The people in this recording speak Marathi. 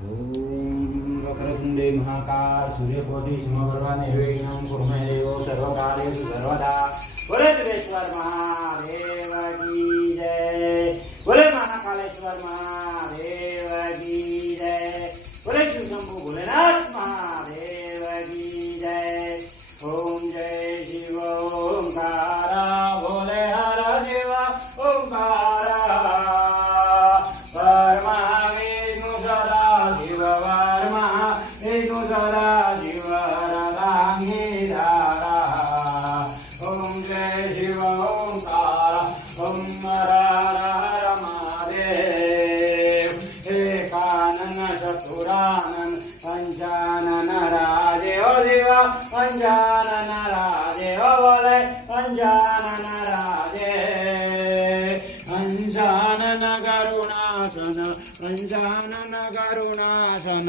ओम वक्रतुंडे महाकाय सूर्यकोटि समप्रभा निर्विघ्नं कुर्मे देवो सर्वकार्येषु सर्वदा। बोले सिद्धेश्वर महादेव की जय। बोले महाकालेश्वर महादेव की जय। बोले शिव शंभु भोलेनाथ महादेव की जय। ओम जय शिव ओंकारा बोले हर शिव ओंकारा। वर्मा विष्णु सदा शिव वर्मा विष्णु सदा शिव रांगीधारा। ओम जय शिव ओंकारा ओम हर हर महादेव। एकानन चतुरानन पंचानन राजे ओ शिवा पंचानन राजे ओ बोले पंचानन राजे। पंचानन करुणासन पंचानन करुणासन।